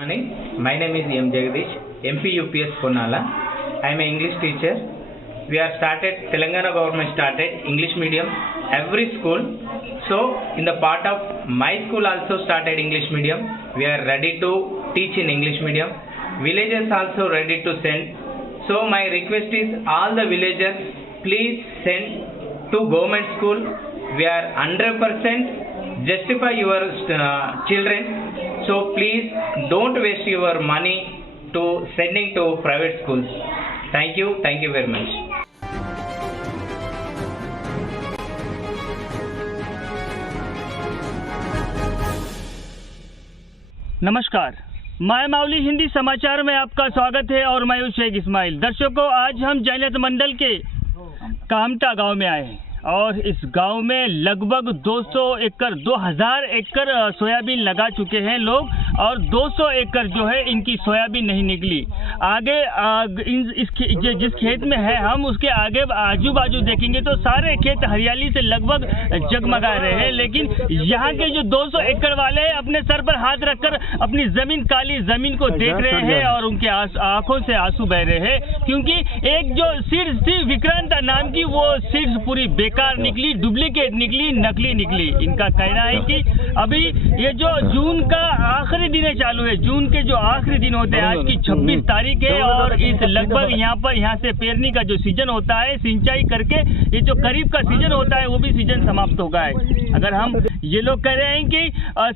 Morning. My name is M. Jagadish, MP UPS Konala. I am an English teacher. We are started, Telangana government started English medium every school. So in the part of my school also started English medium. We are ready to teach in English medium. Villages also ready to send. So my request is all the villagers please send to government school. We are 100% justify your children. So please don't waste your money to sending to private schools. Thank you very much. नमस्कार, my Mavli Hindi समाचार में आपका स्वागत है और मैं हूं शेख इस्माइल। दर्शकों, आज हम जैनत मंडल के कामटा गांव में आए हैं और इस गांव में लगभग 2000 एकड़ सोयाबीन लगा चुके हैं लोग और 200 एकड़ जो है इनकी सोयाबीन नहीं निकली। आगे जिस खेत में है हम उसके आगे आजू बाजू देखेंगे तो सारे खेत हरियाली से लगभग जगमगा रहे हैं, लेकिन यहाँ के जो 200 एकड़ वाले हैं अपने सर पर हाथ रखकर अपनी जमीन, काली जमीन को देख रहे हैं और उनके आंखों से आंसू बह रहे हैं, क्योंकि एक जो सीड्स थी विक्रांता नाम की, वो सीड्स पूरी बेकार निकली, डुप्लीकेट निकली, नकली निकली। इनका कहना है कि अभी ये जो जून का आखिरी दिन चालू है, जून के जो आखिरी दिन होते हैं, आज की 26 तारीख है और इस लगभग यहाँ से पेरनी का जो सीजन होता है, सिंचाई करके ये जो करीब का सीजन होता है वो भी सीजन समाप्त हो गया है। अगर हम ये लोग कह रहे हैं कि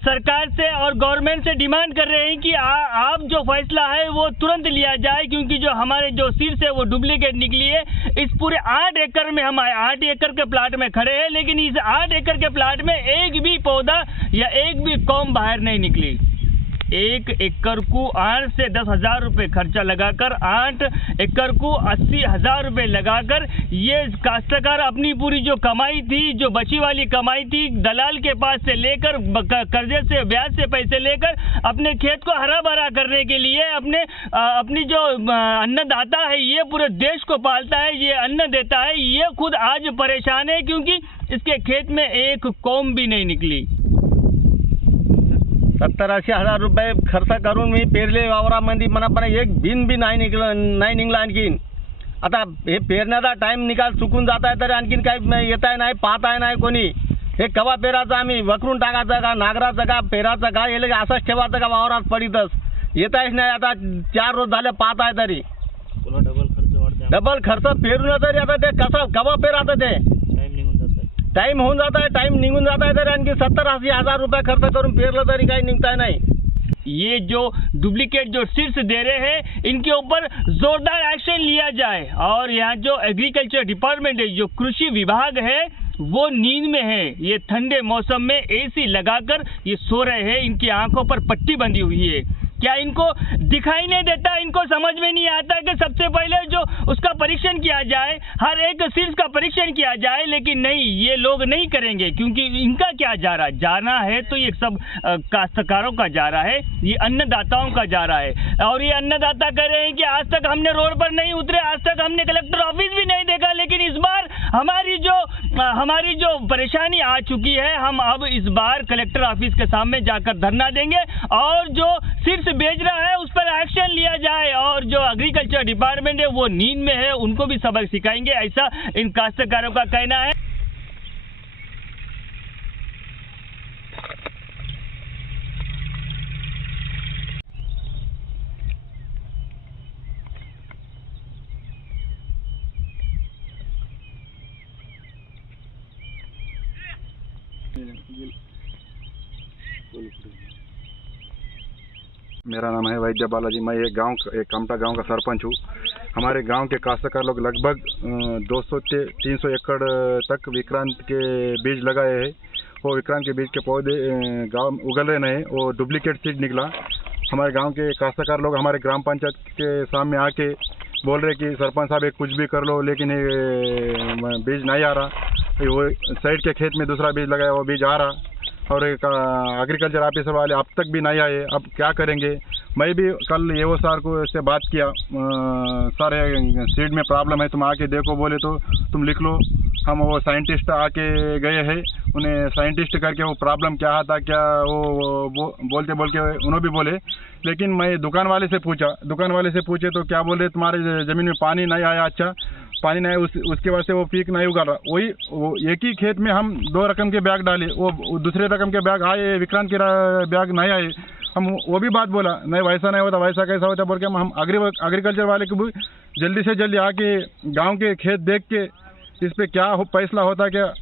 सरकार से और गवर्नमेंट से डिमांड कर रहे हैं कि आप जो फैसला है वो तुरंत लिया जाए, क्योंकि जो हमारे जो सीड्स है वो डुप्लीकेट निकली है। इस पूरे 8 एकड़ में हम 8 एकड़ के प्लाट में खड़े हैं, लेकिन इस 8 एकड़ के प्लाट में एक भी पौधा या एक भी कॉम बाहर नहीं निकली। 1 एकड़ को 8 से 10,000 रुपये खर्चा लगाकर, 8 एकड़ को 80,000 रुपये लगाकर ये काश्तकार अपनी पूरी जो कमाई थी, जो बची वाली कमाई थी, दलाल के पास से लेकर, कर्जे से, ब्याज से पैसे लेकर अपने खेत को हरा भरा करने के लिए अपनी जो अन्नदाता है, ये पूरे देश को पालता है, ये अन्न देता है, ये खुद आज परेशान है क्योंकि इसके खेत में एक कॉम भी नहीं निकली। 70-80 हजार रुपये खर्च करून मी पेरले वावरामध्ये मनापणे एक बिन बी नाही निघला आणखीन। आता हे पेरण्याचा टाइम निकाल चुकून जात आहे, तर आणखीन काही येत आहे नाही, पाहत आहे नाही कोणी। हे कवा पेराचं आम्ही वकरून टाकायचं का, नागराचं का, पेराचं का, हे लगे असंच ठेवायचं का वावरात पडितच, येत आहेच नाही। आता 4 रोज झाले पाहत आहे तरी डबल खर्च पेरून तरी आता ते कसं कवा पेराचं ते टाइम होऊन जाता है, टाइम निघून जाता है, तर आणखी 70-80 हजार रुपये खर्च करून पेरलं तरी काही निघता नहीं। ये जो डुप्लीकेट जो सीड्स दे रहे हैं, इनके ऊपर जोरदार एक्शन लिया जाए। और यहाँ जो एग्रीकल्चर डिपार्टमेंट है, जो कृषि विभाग है, वो नींद में है। ये ठंडे मौसम में एसी लगाकर ये सो रहे हैं, इनकी आंखों पर पट्टी बंधी हुई है। क्या इनको दिखाई नहीं देता? इनको समझ में नहीं आता कि सबसे पहले जो उसका परीक्षण किया जाए, हर एक सीड्स का परीक्षण किया जाए, लेकिन नहीं, ये लोग नहीं करेंगे, क्योंकि इनका क्या जाना है तो ये सब काश्तकारों का जा रहा है, ये अन्नदाताओं का जा रहा है। और ये अन्नदाता कह रहे हैं कि आज तक हमने रोड पर नहीं उतरे, आज तक हमने कलेक्टर ऑफिस भी नहीं देखा, लेकिन इस बार हमारी जो परेशानी आ चुकी है, हम अब इस बार कलेक्टर ऑफिस के सामने जाकर धरना देंगे और जो सीड्स बेच रहा है उस पर एक्शन लिया जाए, और जो एग्रीकल्चर डिपार्टमेंट है वो नींद में है, उनको भी सबक सिखाएंगे, ऐसा इन काश्तकारों का कहना है। मेरा नाम है वैद्य बालाजी। मैं एक कामटा गांव का सरपंच हूँ। हमारे गांव के काश्तकार लोग लगभग 200 से 300 एकड़ तक विक्रांत के बीज लगाए हैं। वो विक्रांत के बीज के पौधे गांव उगल रहे नहीं, वो डुप्लीकेट सीड निकला। हमारे गांव के काश्तकार लोग हमारे ग्राम पंचायत के सामने आके बोल रहे कि सरपंच साहब कुछ भी कर लो, लेकिन ये बीज नहीं आ रहा। वो साइड के खेत में दूसरा बीज लगाया, वो बीज आ रहा, और एग्रीकल्चर ऑफिसर वाले अब तक भी नहीं आए। अब क्या करेंगे? मैं भी कल एओ सर को से बात किया, सर सीड में प्रॉब्लम है, तुम आके देखो बोले तो तुम लिख लो। हम वो साइंटिस्ट आके गए हैं, उन्हें साइंटिस्ट करके वो प्रॉब्लम क्या था क्या वो बोलते उन्होंने भी बोले। लेकिन मैं दुकान वाले से पूछे तो क्या बोल रहे, तुम्हारे ज़मीन में पानी नहीं आया, अच्छा पानी नहीं आया, उसके वजह से वो पीक नहीं उगा रहा। वो एक ही खेत में हम 2 रकम के बैग डाले, वो दूसरे रकम के बैग आए, विक्रांत के बैग नहीं आए। हम वो भी बात बोला, नहीं वैसा नहीं होता, वैसा कैसा होता बोल के हम एग्रीकल्चर वाले को भी जल्दी से जल्दी आके गांव के खेत देख के इस पे क्या फैसला होता, क्या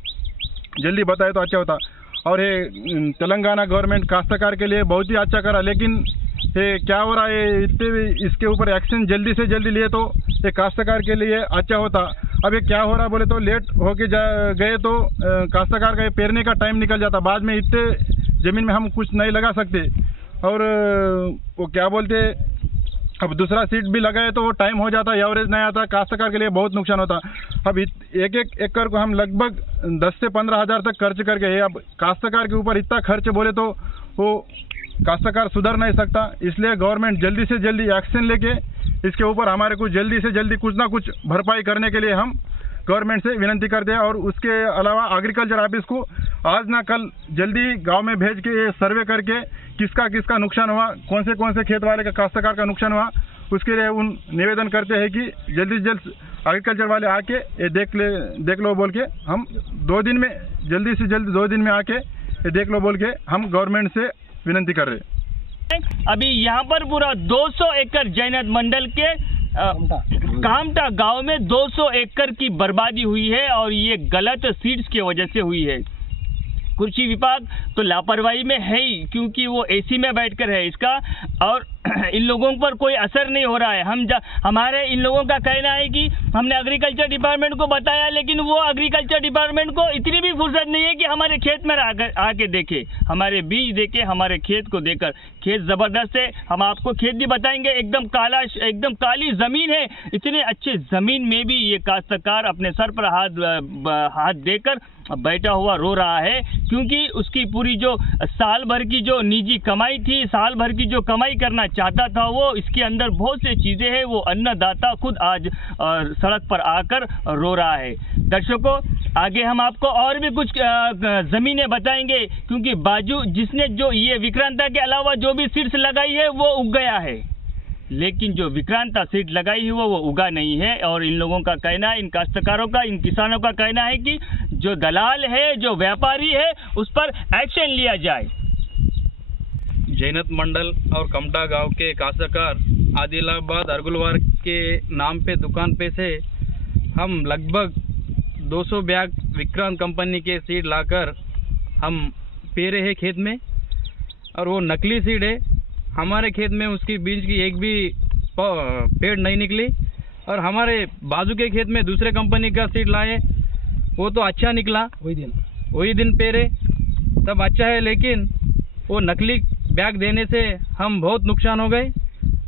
जल्दी बताए तो अच्छा होता। और ये तेलंगाना गवर्नमेंट काश्तकार के लिए बहुत ही अच्छा करा, लेकिन ये क्या हो रहा है, इतने इसके ऊपर एक्शन जल्दी से जल्दी लिए तो ये काश्तकार के लिए अच्छा होता। अब ये क्या हो रहा बोले तो लेट होके गए तो काश्तकार का पेरने का टाइम निकल जाता, बाद में इतने ज़मीन में हम कुछ नहीं लगा सकते। और वो क्या बोलते, अब दूसरा सीड भी लगाए तो वो टाइम हो जाता, एवरेज नहीं आता, काश्तकार के लिए बहुत नुकसान होता। अब एक एकड़ को हम लगभग 10 से 15 हज़ार तक खर्च करके है। अब काश्तकार के ऊपर इतना खर्च बोले तो वो काश्तकार सुधर नहीं सकता। इसलिए गवर्नमेंट जल्दी से जल्दी एक्शन लेके इसके ऊपर हमारे को जल्दी से जल्दी कुछ ना कुछ भरपाई करने के लिए हम गवर्नमेंट से विनती करते हैं। और उसके अलावा एग्रीकल्चर ऑफिस को आज ना कल जल्दी गांव में भेज के सर्वे करके किसका नुकसान हुआ, कौन से खेत वाले का काश्तकार का नुकसान हुआ, उसके लिए उन निवेदन करते हैं कि जल्दी से जल्द एग्रीकल्चर वाले आके ये देख लो बोल के हम 2 दिन में जल्दी से जल्द 2 दिन में आके ये देख लो बोल के हम गवर्नमेंट से विनती कर रहे हैं। अभी यहाँ पर पूरा 200 एकड़ जैनत मंडल के कामटा गांव में 200 एकड़ की बर्बादी हुई है और ये गलत सीड्स की वजह से हुई है। कृषि विभाग तो लापरवाही में है ही, क्योंकि वो एसी में बैठकर है इसका, और इन लोगों पर कोई असर नहीं हो रहा है। हमारे इन लोगों का कहना है कि हमने एग्रीकल्चर डिपार्टमेंट को बताया, लेकिन वो एग्रीकल्चर डिपार्टमेंट को इतनी भी फुर्सत नहीं है कि हमारे खेत में आके देखे, हमारे बीज देखे, हमारे खेत को देखकर। खेत ज़बरदस्त है, हम आपको खेत भी बताएंगे, एकदम काली ज़मीन है। इतने अच्छे ज़मीन में भी ये काश्तकार अपने सर पर हाथ देकर बैठा हुआ रो रहा है, क्योंकि उसकी पूरी जो साल भर की जो निजी कमाई थी, साल भर की जो कमाई करना चाहता था, वो इसके अंदर बहुत सी चीज़ें हैं, वो अन्नदाता खुद आज सड़क पर आकर रो रहा है। दर्शकों, आगे हम आपको और भी कुछ ज़मीनें बताएंगे, क्योंकि बाजू जिसने जो ये विक्रांता के अलावा जो भी सीड्स लगाई है वो उग गया है, लेकिन जो विक्रांता सीड लगाई है वो उगा नहीं है। और इन लोगों का कहना है, इन काश्तकारों का, इन किसानों का कहना है कि जो दलाल है, जो व्यापारी है, उस पर एक्शन लिया जाए। जैनत मंडल और कमटा गांव के काश्तकार आदिलाबाद अर्गुलवार के नाम पे दुकान पे से हम लगभग 200 बैग विक्रांत कंपनी के सीड लाकर हम पेरे हैं खेत में, और वो नकली सीड है। हमारे खेत में उसकी बीज की एक भी पेड़ नहीं निकली, और हमारे बाजू के खेत में दूसरे कंपनी का सीड लाए, वो तो अच्छा निकला, वही दिन पेरे सब अच्छा है, लेकिन वो नकली बैग देने से हम बहुत नुकसान हो गए।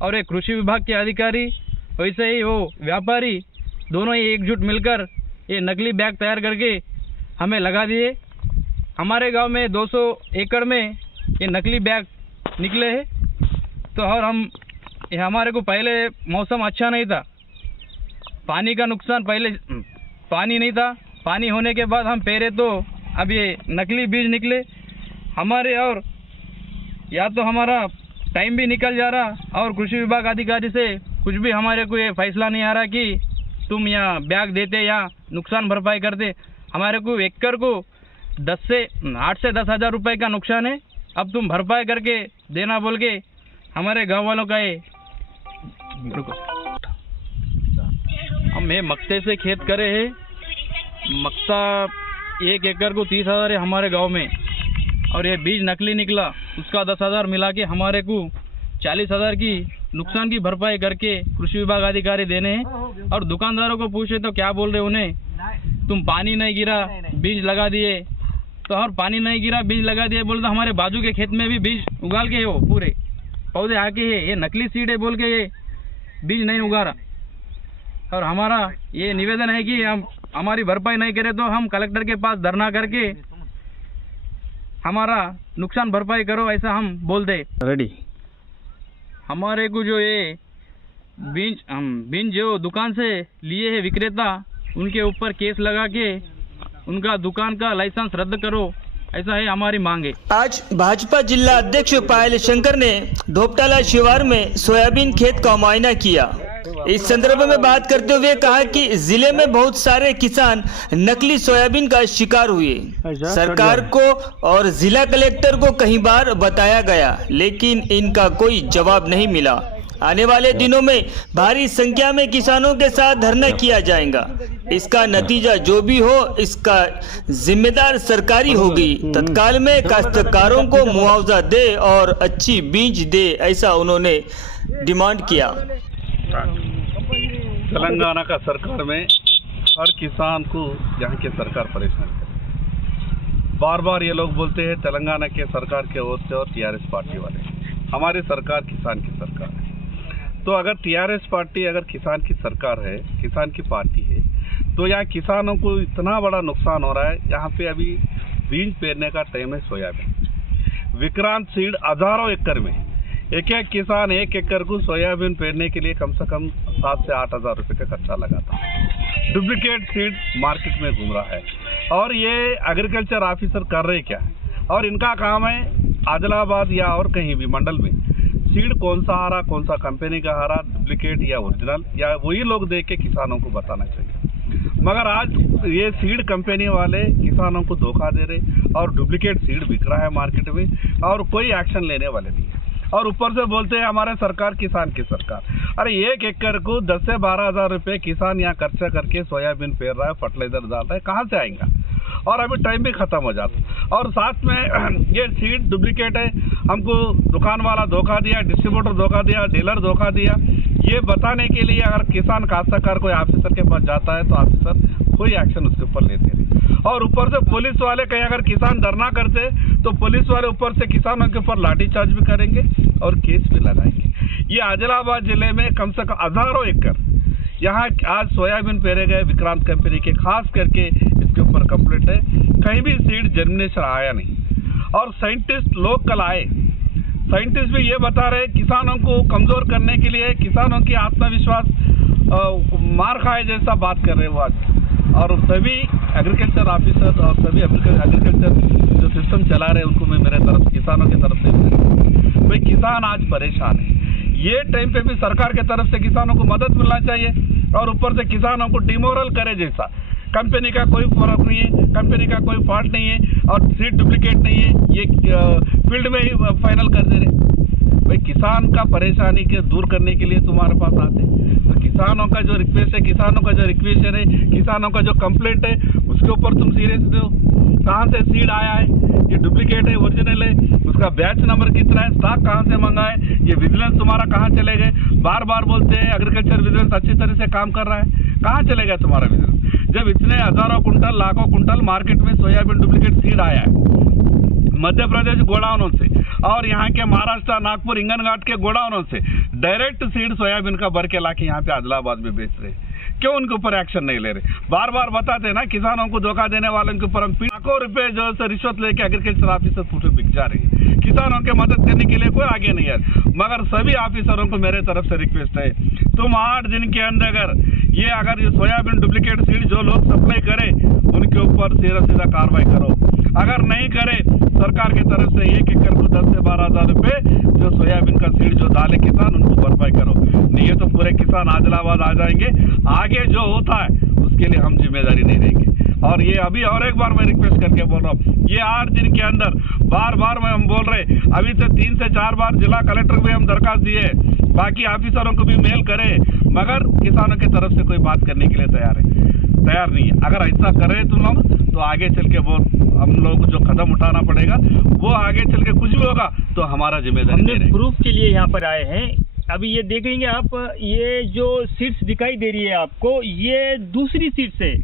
और एक कृषि विभाग के अधिकारी वैसे ही वो व्यापारी दोनों ही एकजुट मिलकर ये नकली बैग तैयार करके हमें लगा दिए। हमारे गांव में 200 एकड़ में ये नकली बैग निकले हैं। तो और हमारे को पहले मौसम अच्छा नहीं था, पानी का नुकसान, पहले पानी नहीं था, पानी होने के बाद हम पेरे तो अब ये नकली बीज निकले हमारे, और या तो हमारा टाइम भी निकल जा रहा, और कृषि विभाग अधिकारी से कुछ भी हमारे को ये फैसला नहीं आ रहा कि तुम यहाँ बैग देते या नुकसान भरपाई करते। हमारे को एकड़ को 8 से 10 हज़ार रुपये का नुकसान है, अब तुम भरपाई करके देना बोल के हमारे गांव वालों का ये। हम ये मक्ते से खेत करे हैं, मक्ता 1 एकड़ को 30 हज़ार है हमारे गांव में, और ये बीज नकली निकला, उसका 10 हज़ार मिला के हमारे को 40 हज़ार की नुकसान की भरपाई करके कृषि विभाग अधिकारी देने हैं। और दुकानदारों को पूछे तो क्या बोल रहे उन्हें, तुम पानी नहीं गिरा बीज लगा दिए, तो और पानी नहीं गिरा बीज लगा दिए बोल, तो हमारे बाजू के खेत में भी बीज उगाल के वो पूरे पौधे आके है, ये नकली सीड है बोल के ये बीज नहीं उगा रहा। और हमारा ये निवेदन है कि हम हमारी भरपाई नहीं करें तो हम कलेक्टर के पास धरना करके हमारा नुकसान भरपाई करो, ऐसा हम बोल दे। रेडी हमारे को जो ये बीज जो दुकान से लिए है विक्रेता, उनके ऊपर केस लगा के उनका दुकान का लाइसेंस रद्द करो, ऐसा है हमारी मांग है। आज भाजपा जिला अध्यक्ष पायल शंकर ने ढोपटाला शिवार में सोयाबीन खेत का मुआयना किया। इस संदर्भ में बात करते हुए कहा कि जिले में बहुत सारे किसान नकली सोयाबीन का शिकार हुए। सरकार को और जिला कलेक्टर को कई बार बताया गया, लेकिन इनका कोई जवाब नहीं मिला। आने वाले दिनों में भारी संख्या में किसानों के साथ धरना किया जाएगा। इसका नतीजा जो भी हो, इसका जिम्मेदार सरकारी होगी। तत्काल में काश्तकारों को मुआवजा दे और अच्छी बीज दे, ऐसा उन्होंने डिमांड किया। तेलंगाना का सरकार में हर किसान को यहाँ के सरकार परेशान करे। बार बार ये लोग बोलते हैं तेलंगाना के सरकार के ओर से और टीआरएस पार्टी वाले, हमारी सरकार किसान की सरकार है। तो अगर टीआरएस पार्टी अगर किसान की सरकार है, किसान की पार्टी है, तो यहाँ किसानों को इतना बड़ा नुकसान हो रहा है। यहाँ पे अभी बीज पेरने का टाइम है सोयाबीन। विक्रांत सीड हजारों एकड़ में एक किसान 1 एकड़ को सोयाबीन पेरने के लिए कम से कम 7 से 8 हज़ार रुपये का खर्चा लगाता है। डुप्लीकेट सीड मार्केट में घूम रहा है और ये एग्रीकल्चर ऑफिसर कर रहे क्या है, और इनका काम है आदिलाबाद या और कहीं भी मंडल में सीड कौन सा आ रहा, कौन सा कंपनी का आ रहा, डुप्लीकेट या ओरिजिनल, या वही लोग देख के किसानों को बताना चाहिए। मगर आज ये सीड कंपनी वाले किसानों को धोखा दे रहे और डुप्लीकेट सीड बिक रहा है मार्केट में और कोई एक्शन लेने वाले नहीं है। और ऊपर से बोलते हैं हमारे सरकार किसान की सरकार। अरे 1 एकड़ को 10 से 12 हज़ार रुपये किसान यहाँ खर्चा करके सोयाबीन पेर रहा है, फर्टिलाइजर डाल रहा है, कहाँ से आएगा? और अभी टाइम भी खत्म हो जाता। और साथ में ये सीड डुप्लीकेट है, हमको दुकान वाला धोखा दिया, डिस्ट्रीब्यूटर धोखा दिया, डीलर धोखा दिया। ये बताने के लिए अगर किसान काश्तकार कोई ऑफिसर के पास जाता है तो ऑफिसर कोई एक्शन उसके ऊपर लेते नहीं। और ऊपर से पुलिस वाले कहीं अगर किसान धरना करते तो पुलिस वाले ऊपर से किसानों के ऊपर लाठीचार्ज भी करेंगे और केस भी लगाएंगे। ये आदिलाबाद जिले में कम से कम हजारों एकड़ यहाँ आज सोयाबीन पेरे गए विक्रांत कंपनी के, खास करके इसके ऊपर कंप्लेंट है। कहीं भी सीड जर्मिनेशन आया नहीं। और साइंटिस्ट लोग कल आए, साइंटिस्ट भी ये बता रहे किसानों को कमजोर करने के लिए, किसानों की आत्मविश्वास मार खाए जैसा बात कर रहे हो आज। और सभी एग्रीकल्चर ऑफिसर और सभी एग्रीकल्चर जो सिस्टम चला रहे हैं उनको मैं मेरे तरफ किसानों की तरफ से भाई किसान आज परेशान है। ये टाइम पे भी सरकार के तरफ से किसानों को मदद मिलना चाहिए और ऊपर से किसानों को डिमोरल करे जैसा। कंपनी का कोई फर्क नहीं है, कंपनी का कोई फॉल्ट नहीं है और सीड डुप्लीकेट नहीं है, ये फील्ड में ही फाइनल कर दे रहे। भाई किसान का परेशानी के दूर करने के लिए तुम्हारे पास आते तो किसानों का जो रिक्वेस्ट है, किसानों का जो रिक्वेशन है, किसानों का जो कंप्लेंट है उसके ऊपर तुम सीरियस दो। कहाँ से सीड आया है, ये डुप्लीकेट है, ओरिजिनल है, उसका बैच नंबर कितना है, स्टॉक कहाँ से मंगा है, ये विजिलेंस तुम्हारा कहाँ चले गए। बार बार बोलते हैं एग्रीकल्चर विजिलेंस अच्छी तरह से काम कर रहा है, कहाँ चले गया तुम्हारा विजिलेंस? जब इतने हजारों कुंटल लाखों कुंटल मार्केट में सोयाबीन डुप्लीकेट सीड आया है मध्य प्रदेश गोडाउनों से और यहाँ के महाराष्ट्र नागपुर हिंगनघाट के गोडाउनों से डायरेक्ट सीड सोयाबीन का भर के लाके यहाँ पे आदिलाबाद में बेच रहे, क्यों उनके ऊपर एक्शन नहीं ले रहे? बार बार बताते ना किसानों को धोखा देने वालों के ऊपर हम लाखों रुपए जो है रिश्वत लेके एग्रीकल्चर ऑफिसर पूरे बिक जा रही है। किसानों के मदद करने के लिए कोई आगे नहीं है। मगर सभी ऑफिसरों को मेरे तरफ से रिक्वेस्ट है, तुम 8 दिन के अंदर अगर ये सोयाबीन डुप्लीकेट सीड जो लोग सप्लाई करे उनके ऊपर सीधा कार्रवाई करो। अगर नहीं करे सरकार की तरफ से 1 एकड़ को 10 से 12 हज़ार रुपये जो सोयाबीन का सीड जो डाले किसान उनको भरपाई करो, नहीं है तो पूरे किसान आदिलाबाद आ जाएंगे। आगे जो होता है उसके लिए हम जिम्मेदारी नहीं देंगे। और ये अभी और एक बार मैं रिक्वेस्ट करके बोल रहा हूँ, ये 8 दिन के अंदर बार बार मैं हम बोल रहे, अभी से 3 से 4 बार जिला कलेक्टर को हम दरखास्त दिए, बाकी ऑफिसरों को भी मेल करे, मगर किसानों की तरफ से कोई बात करने के लिए तैयार नहीं है। अगर ऐसा करे तुम लोग तो आगे चल के वो हम लोग जो कदम उठाना पड़ेगा वो आगे चल के कुछ भी होगा तो हमारा जिम्मेदारी नहीं रहेगी। प्रूफ के लिए यहाँ पर आए हैं। अभी ये देखेंगे आप, ये जो सीट्स दिखाई दे रही है आपको, ये दूसरी सीट्स है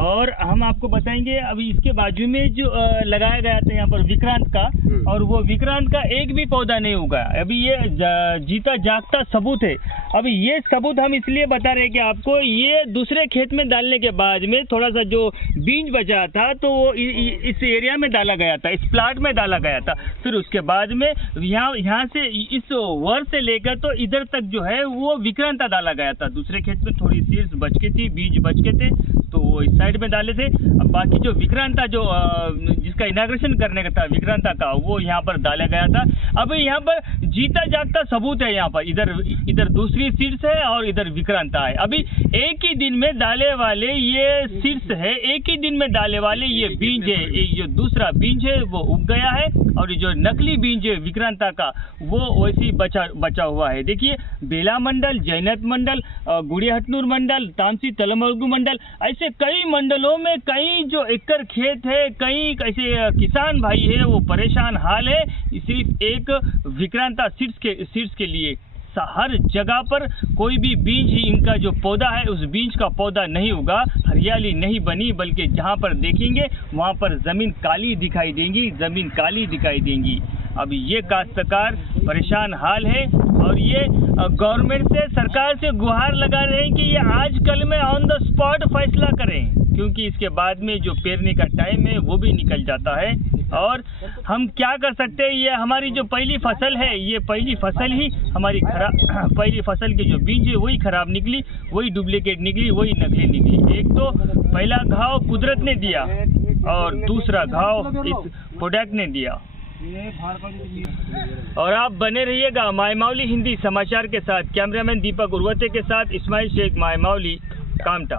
और हम आपको बताएंगे अभी इसके बाजू में जो लगाया गया था यहाँ पर विक्रांत का, और वो विक्रांत का एक भी पौधा नहीं उगा। अभी ये जीता जागता सबूत है। अभी ये सबूत हम इसलिए बता रहे हैं कि आपको ये दूसरे खेत में डालने के बाद में थोड़ा सा जो बीज बचा था तो वो इस एरिया में डाला गया था, इस प्लाट में डाला गया था। फिर उसके बाद में यहाँ से इस वर्ष से लेकर तो इधर तक जो है वो विक्रांता डाला गया था। दूसरे खेत में थोड़ी सीड्स बच के थी, बीज बच के थे, तो वो इस साइड में डाले थे। अब बाकी जो विक्रांता जो जिसका इनाग्रेशन करने का था विक्रांता का, वो यहाँ पर डाला गया था। अब यहाँ पर जीता जागता सबूत है, यहाँ पर इधर दूसरी सीट्स है और इधर विक्रांता है। अभी एक ही दिन में डाले वाले ये सीट्स है, एक ही दिन में डाले वाले ये बीज है, एक जो दूसरा बीज है वो उग गया है और जो नकली बीज है विक्रांता का वो वैसे ही बचा हुआ है। देखिए बेला मंडल, जैनत मंडल, गुड़ियाहटनूर मंडल, तामसी तलमरगु मंडल, ऐसे कई मंडलों में कई जो एकड़ खेत है, कई ऐसे किसान भाई है वो परेशान हाल है सिर्फ एक विक्रांता सीड्स के लिए। हर जगह पर कोई भी बीज ही इनका जो पौधा है उस बीज का पौधा नहीं उगा, हरियाली नहीं बनी, बल्कि जहाँ पर देखेंगे वहाँ पर ज़मीन काली दिखाई देंगी। अब ये काश्तकार परेशान हाल है और ये गवर्नमेंट से, सरकार से गुहार लगा रहे हैं कि ये आजकल में ऑन द स्पॉट फैसला करें, क्योंकि इसके बाद में जो पेरने का टाइम है वो भी निकल जाता है। और हम क्या कर सकते हैं, ये हमारी जो पहली फसल है, ये पहली फसल ही हमारी खराब, पहली फसल के जो बीज है वही खराब निकली, वही डुप्लीकेट निकली, वही नकली निकली। एक तो पहला घाव कुदरत ने दिया और दूसरा घाव इस प्रोडक्ट ने दिया। और आप बने रहिएगा माय मावली हिंदी समाचार के साथ। कैमरामैन दीपक उर्वते के साथ इस्माइल शेख, माय मावली, कामटा।